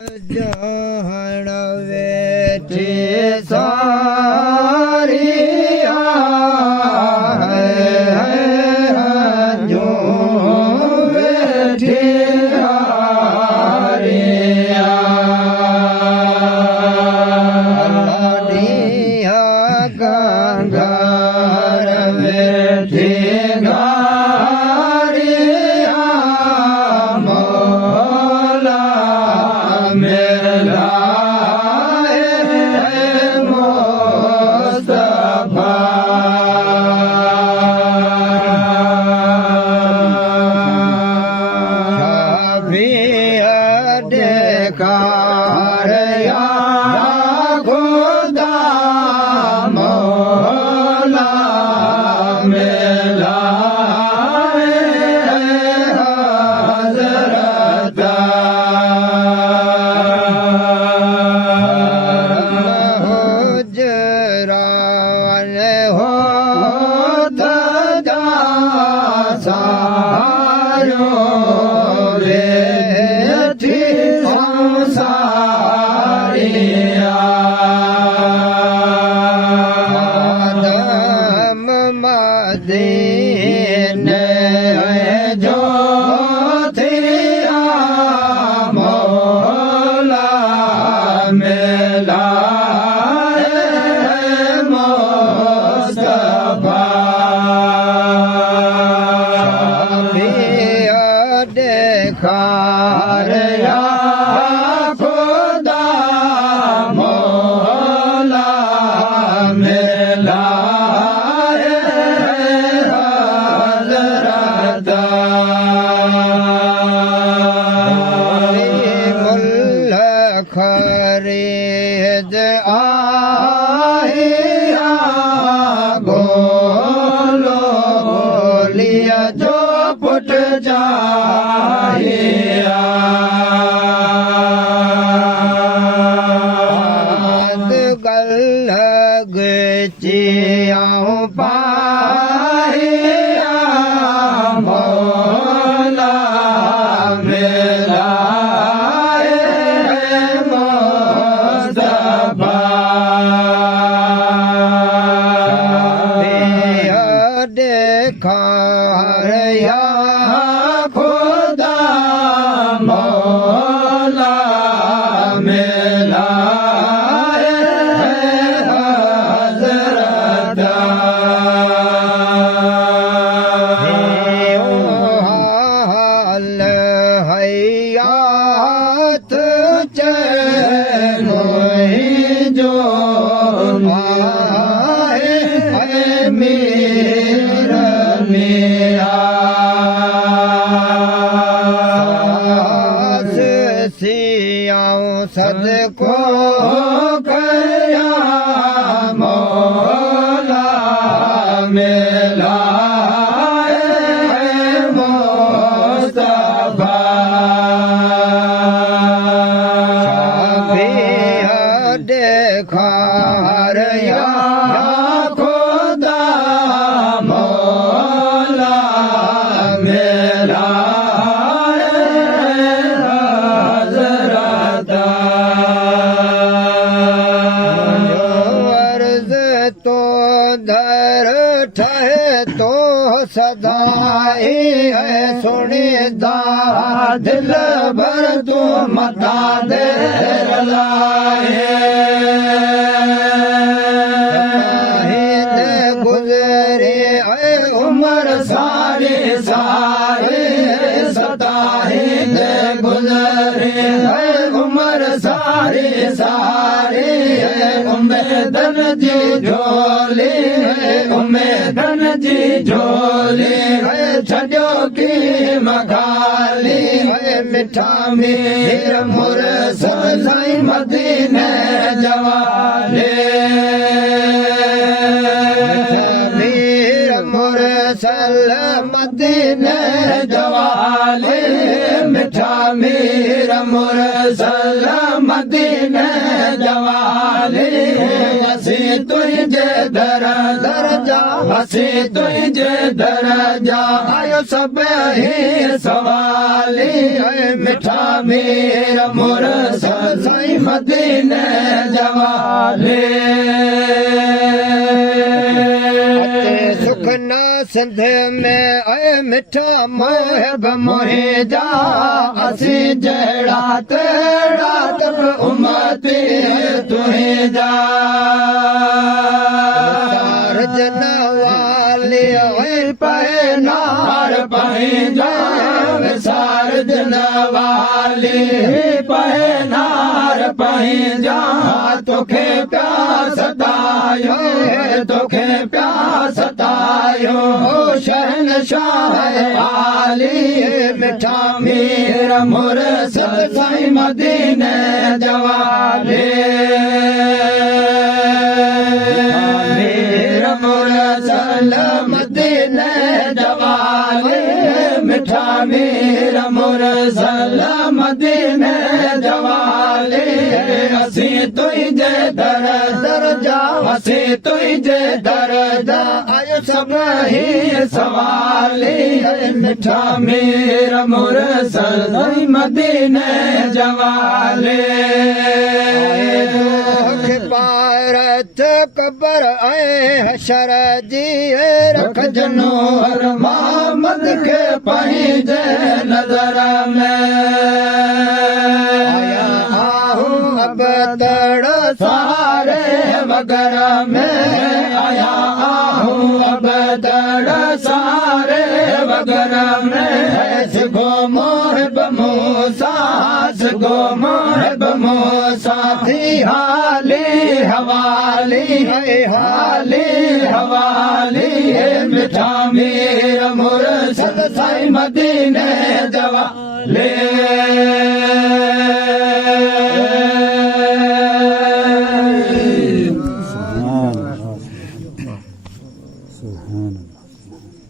जहण वेठी सारिया जो वेठी हारिया लाडिया गंगार वेठी सदको कया मौला मेला मुस्तफा देखा रया खुदा मौला मेला सदाई है सुनीदा दिल भर तू मता दे गुजरे है उम्र सारी सारी सताही दे गुजरे है उम्र सारी सारी है उम्मेदन जी झोली है उम्मेदन जी झोली है छजो की मखाली है मिठा मीर मुरसल साई मदीने जवाले मीर मुरसल मदीने जवाले मिठा मीर मुरसल मदीने जवाले असी तुझे दरजा असी तुझे दरजा आयो सब ही सवाली मिठा मेरा मुरसल साईं मदीने जवाले सुख न सिंध में आए मिठा मोहब मोहे जा असी जड़ा तेड़ा तब उम्मती तुहे जा सारजन वाले ओए पहनार पहे जा सारजन वाले पहनार पहे जा तोखे प्यास तायो तोखे प्यास तायो शहनशाह आली मिठा मेरा मुरसल साईं मदीने जवाले मेरा मुरसल मदीने जवाले मिठा मेरा मुरसल मदीने जवाले असी तुझे दरजा असी तुझे दरजा आयो सब ही सवाले मिठा मेरा मुरसल साईं मदीने जवाले पारत कबर आए हशर जी रख जनोर मोहम्मद के पंहिंजे नजर में आया आहू अब तड़ सारे वगैरह में आया आहू अब तड़ सारे वगैरह में सिगो मोहब मूसा सिगो मोहब मूसा थी हाली हवाली है हाली हवाली है मिठा मेरा मुरसल साईं मदीने जवाले सुभान अल्लाह